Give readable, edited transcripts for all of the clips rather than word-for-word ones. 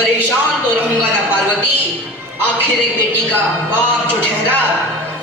परेशान तो रहूंगा ना पार्वती। आखिर एक बेटी का बाप जो ठहरा,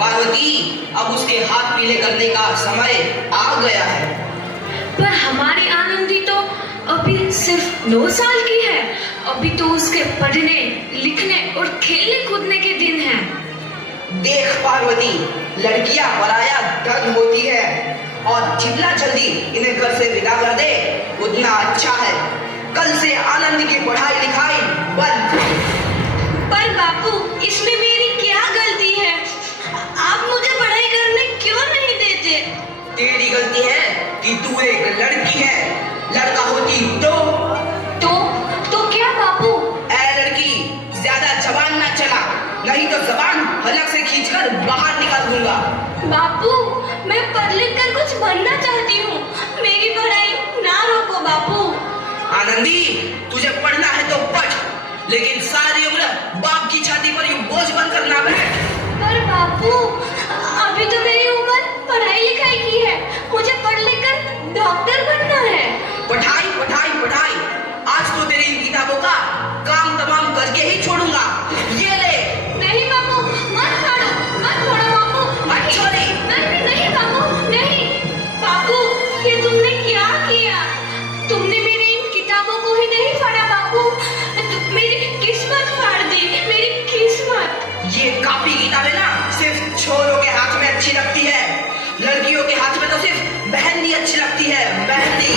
पार्वती अब उसके हाथ पीले करने का समय आ गया है। पर हमारी आनंदी तो अभी सिर्फ 9 साल की है। अभी तो उसके पढ़ने लिखने और खेलने कूदने के दिन हैं। देख पार्वती, लड़कियां पराया धन होती है और जितना जल्दी इन्हें घर से विदा कर दे उतना अच्छा है। कल से आनंद की पढ़ाई लिखाई बंद। पर बापू, इसमें मेरी क्या गलती है? आप मुझे पढ़ाई करने क्यों नहीं देते? तेरी गलती है कि तू एक लड़की है। लड़का होती तो क्या बापू? ऐ लड़की, ज्यादा जबान ना चला, नहीं तो जबान हलक से खींचकर बाहर निकाल दूंगा। बापू, मैं पढ़ लिख कर कुछ बनना चाहती हूँ। मेरी पढ़ाई ना रोको बापू। आनंदी, तुझे पढ़ना है तो पढ़, लेकिन सारी उम्र बाप की छाती पर यूं बोझ बनकर ना बैठ। पर बापू, अभी तो मेरी उम्र पढ़ाई लिखाई की है। मुझे पढ़ लिख कर डॉक्टर बनना है। पढ़ाई पढ़ाई पढ़ाई, आज तो तेरी इन किताबों का काम तमाम करके ही छोड़ूंगा। ये ले। नहीं बापू, मत छोड़ो बापू। मत छोड़े। नहीं बापू, नहीं। बापू, ये तुमने क्या किया? तुमने मेरी इन किताबों को ही नहीं फाड़ा बापू, मेरी किस्मत फाड़ दी, मेरी किस्मत। ये कापी किताबें ना सिर्फ छोरों के हाथ में अच्छी लगती है, लड़कियों के हाथ में तो सिर्फ मेहंदी अच्छी लगती है, मेहंदी।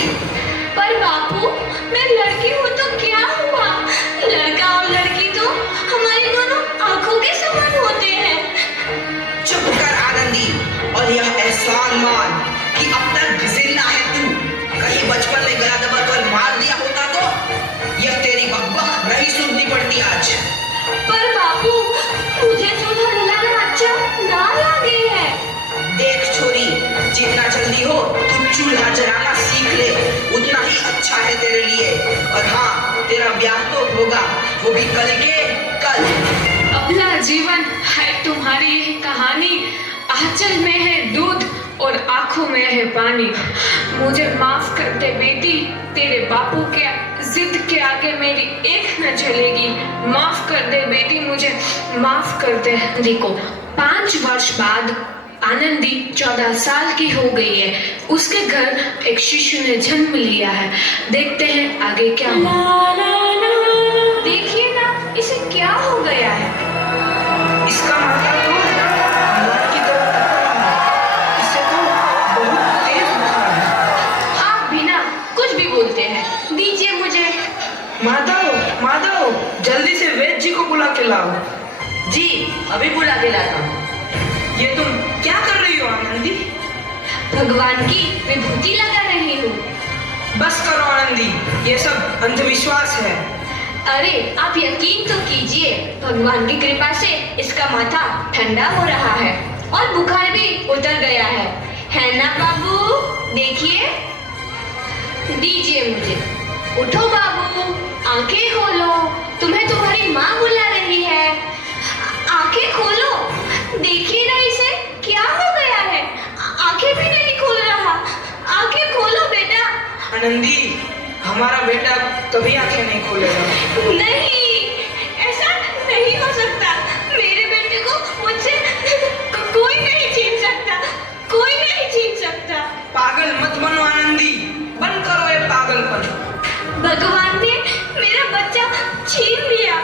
पर बापू, मैं लड़की हूँ तो क्या हुआ? लड़का और लड़की तो हमारी दोनों आंखों के समान होते हैं। चुप कर आनंदी, और यह एहसान मान कि अब तक जिंदा है तू। कहीं बचपन में गला दबाकर मार दिया होता तो यह तेरी बकबक नहीं सुननी पड़ती आज। पर बापू, मुझे चूल्हा जलाना अच्छा ना लगे है। देख छोरी, जितना जल्दी हो तू चूल्हा जलाना सीख ले, उतना ही अच्छा है तेरे लिए। और हाँ, तेरा ब्याह तो होगा, वो भी कल के कल। अबला जीवन है तुम्हारी ये कहानी। आंचल में है दूध और आंखों में है पानी। मुझे माफ कर दे बेटी, तेरे बापू के जिद के आगे मेरी एक न चलेगी। माफ कर दे बेटी, मुझे माफ कर दे। देखो, 5 वर्ष बाद आनंदी 14 साल की हो गई है। उसके घर एक शिशु ने जन्म लिया है। देखते हैं आगे क्या हुआ। देखिए ना, इसे क्या हो गया है? इसका माता तो मौत की तरफ तक है। इससे तो बहुत तेज बुखार है। आप भी ना कुछ भी बोलते हैं। दीजिए मुझे। माधव, जल्दी से वैद्य जी को बुला के लाओ। जी, अभी बुला के लाता हूँ। ये तुम क्या कर रही हो आनंदी? भगवान की विभूति लगा रही हूँ। बस करो आनंदी, ये सब अंधविश्वास है। अरे आप यकीन तो कीजिए, भगवान की कृपा से इसका माथा ठंडा हो रहा है और बुखार भी उतर गया है ना बाबू? देखिए, दीजिए मुझे। उठो बाबू, आंखें खोलो, तुम्हें तुम्हारी माँ बुला रही है। आंखें खोलो, देखिए ना इसे क्या हो गया है। आंखें भी नहीं खोल रहा। आंखें खोलो बेटा। आनंदी, हमारा बेटा कभी आंखें नहीं खोलेगा। नहीं, ऐसा नहीं हो सकता। मेरे बेटे को मुझसे कोई नहीं छीन सकता, कोई नहीं छीन सकता। पागल मत बनो आनंदी, बंद करो ये पागलपन। भगवान ने मेरा बच्चा छीन लिया।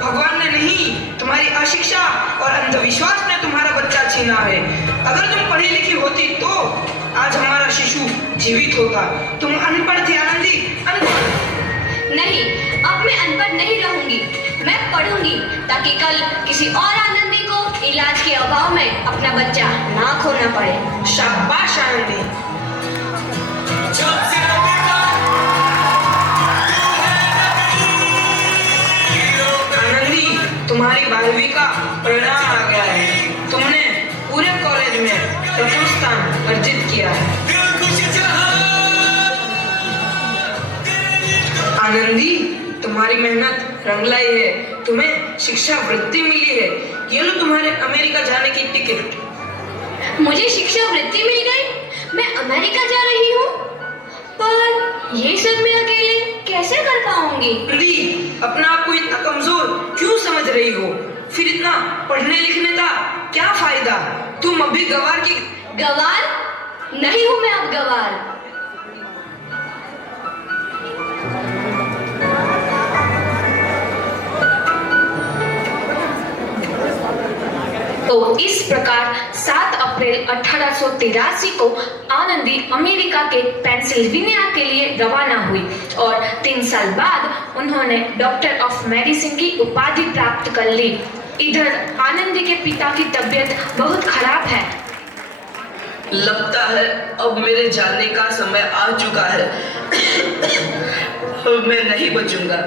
भगवान ने नहीं, तुम्हारी अशिक्षा और अंधविश्वास ने तुम्हारा बच्चा छीना है। अगर तुम पढ़ी लिखी होती तो आज हमारा शिशु जीवित होता। तुम अनपढ़ थी आनंदी, अनपढ़। नहीं, अब मैं अनपढ़ नहीं रहूंगी। मैं पढ़ूंगी ताकि कल किसी और आनंदी को इलाज के अभाव में अपना बच्चा ना खोना पड़े। शाबाश आनंदी। आनंदी, तुम्हारी 12वीं का परिणाम आ गया है। तुमने पूरे कॉलेज में प्रथम स्थान अर्जित किया है। आनंदी, तुम्हारी मेहनत रंग लाई है। तुम्हें शिक्षा वृत्ति मिली है। ये लो तुम्हारे अमेरिका जाने की टिकट। मुझे शिक्षा वृत्ति मिल गई, मैं अमेरिका जा रही हूँ। पर ये सब मैं अकेले कैसे कर पाऊंगी? दी, अपना आप को इतना कमजोर क्यों समझ रही हो? फिर इतना पढ़ने लिखने का क्या फायदा? तुम अभी गवार की गवार नहीं हूं मैं अब गवार। तो इस प्रकार 7 अप्रैल 1883 को आनंदी अमेरिका के पेंसिल्वेनिया के लिए रवाना हुई और 3 साल बाद उन्होंने डॉक्टर ऑफ मेडिसिन की उपाधि प्राप्त कर ली। इधर आनंदी के पिता की तबीयत बहुत खराब है। लगता है अब मेरे जाने का समय आ चुका है। मैं नहीं बचूंगा।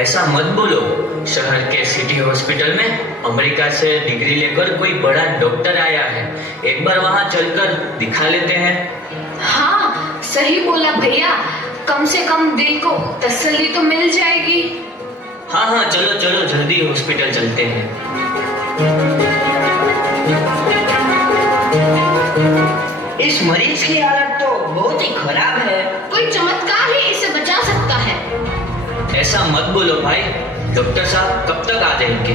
ऐसा मत बोलो। शहर के सिटी हॉस्पिटल में अमेरिका से डिग्री लेकर कोई बड़ा डॉक्टर आया है, एक बार वहां चलकर दिखा लेते हैं। हाँ, सही बोला भैया, कम से कम दिल को तसल्ली तो मिल जाएगी। हाँ हाँ, चलो चलो जल्दी हॉस्पिटल चलते हैं। इस मरीज की हालत तो बहुत ही खराब है। कोई चमत्कार ही इसे बचा सकता है। ऐसा मत बोलो भाई, डॉक्टर साहब कब तक आ जाएंगे?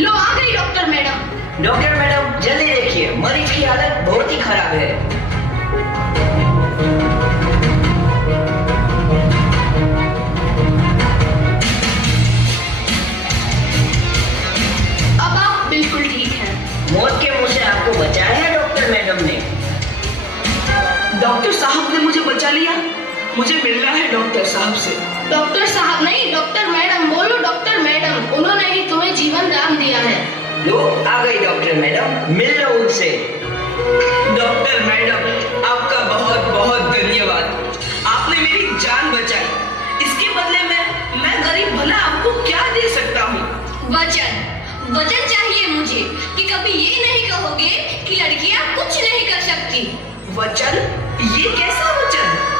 लो आ गई डॉक्टर मैडम। डॉक्टर मैडम जल्दी देखिए, मरीज की हालत बहुत ही खराब है। अब आप बिल्कुल ठीक हैं। मौत के मुंह से आपको बचाया है डॉक्टर मैडम ने। डॉक्टर साहब ने मुझे बचा लिया। मुझे मिलना है डॉक्टर साहब से। डॉक्टर साहब नहीं, डॉक्टर मैडम बोलो। डॉक्टर मैडम, उन्होंने ही तुम्हें जीवन दान दिया है। लो आ गई डॉक्टर मैडम, मिल लो उनसे। डॉक्टर मैडम, आपका बहुत बहुत धन्यवाद। आपने मेरी जान बचाई। इसके बदले में मैं गरीब भला आपको क्या दे सकता हूँ? वचन चाहिए मुझे कि कभी ये नहीं कहोगे कि लड़कियां कुछ नहीं कर सकती। वचन? ये कैसा वचन?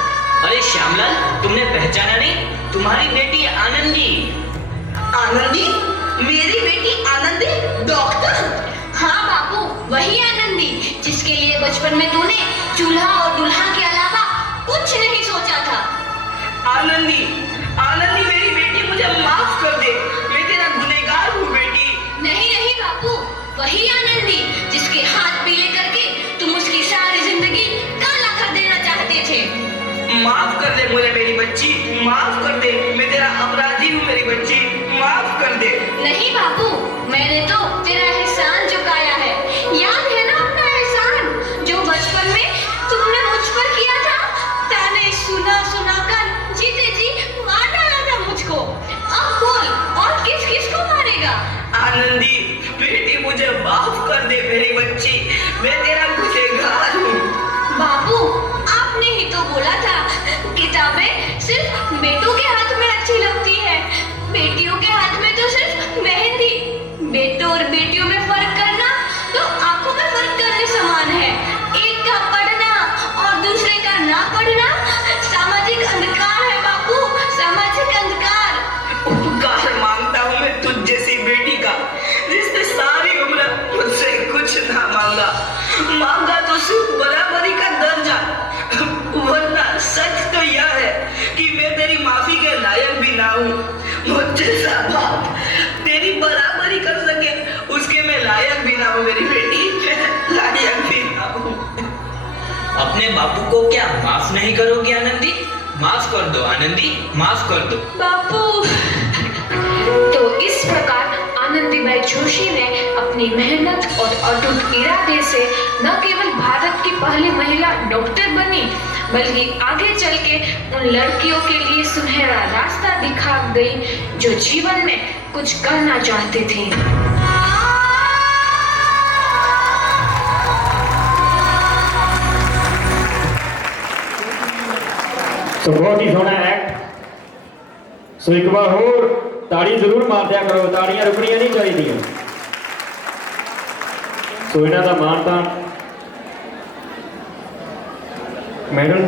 अरे श्यामलाल, तुमने पहचाना नहीं? तुम्हारी बेटी आनंदी। आनंदी? मेरी बेटी आनंदी डॉक्टर? हाँ बाबू, वही आनंदी जिसके लिए बचपन में तूने चूल्हा और दुल्हा के अलावा कुछ नहीं सोचा था। आनंदी, आनंदी मेरी बेटी, मुझे माफ कर दे। मैं तेरा गुनहगार हूँ बेटी। नहीं नहीं बाबू, वही आनंदी जिसके हाथ पीले करके तुम उसकी सारी जिंदगी काला कर देना चाहते थे। माफ कर दे मुझे मेरी बच्ची, माफ कर दे। मैं तेरा अपराधी हूँ मेरी बच्ची, माफ कर दे। नहीं बाबू, मैंने तो तेरा एहसान चुकाया है। याद है ना अपना एहसान जो बचपन में तुमने मुझ पर किया था? ताने सुना सुना कर जीते जी मार डाला था मुझको। अब बोल, और किस किस को मारेगा? आनंदी बेटी, मुझे माफ कर दे मेरी बच्ची। मैं तेरा गुनहगार हूँ। बाबू, आपने ही तो बोला था किताबें सिर्फ बेटों के हाथ में अच्छी लगती है, बेटियों के हाथ में तो सिर्फ मेहंदी। बेटों और बेटियों में फर्क करना तो आंखों में फर्क करने समान है। एक का पढ़ना और दूसरे का ना पढ़ना सामाजिक अंधकार है बाबू, सामाजिक अंधकार। उपकार मांगता हूँ मैं तुझ जैसी बेटी का, जिसने सारी उम्र मुझसे कुछ ना मांगा। मांगा तो सिर्फ बराबरी का दर्जा। वरना सच तो यह है कि मैं तेरी माफी के लायक भी ना हूँ। मुझ जैसा बाप तेरी बराबरी कर सके, उसके मैं लायक भी ना हूँ मेरी बेटी, मैं लायक भी ना हूँ। अपने बापू को क्या माफ नहीं करोगी आनंदी? माफ कर दो आनंदी, माफ कर दो। बापू। तो इस प्रकार आनंदीबाई जोशी ने अपनी मेहनत और अटूट इरादे से न केवल भारत की पहली महिला डॉक्टर बनी, बल्कि आगे चल के उन लड़कियों के लिए सुनहरा रास्ता दिखा गई जो जीवन में कुछ करना चाहती थी। तो बहुत ही सोहना एक्ट। सो एक बार होर ताड़ी जरूर मार दिया करो, ताड़ियां रुकनियां नहीं चाहिए। सो इन्हां दा मान तान मैडम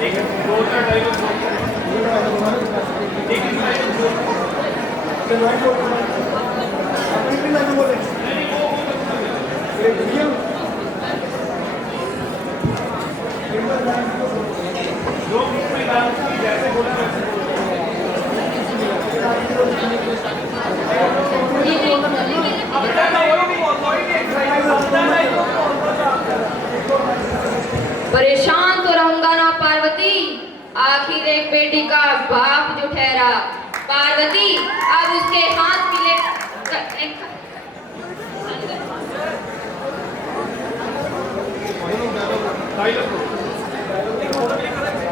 एक दो चार बेटी का बाप जो ठहरा। पार्वती अब उसके हाथ मिले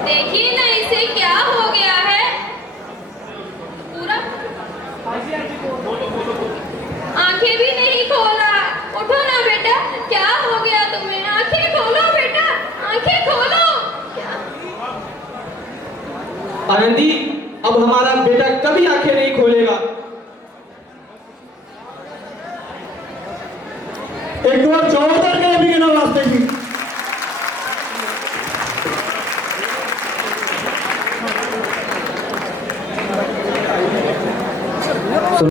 देखिए ना इसे क्या हो गया है पूरा, आंखें भी नहीं खोला। उठो ना बेटा, क्या हो गया तुम्हें? आंखें खोलो बेटा, आंखें खोलो। आनंदी, अब हमारा बेटा कभी आंखें नहीं खोलेगा। एक बार चौधर के भी ना वास्ते की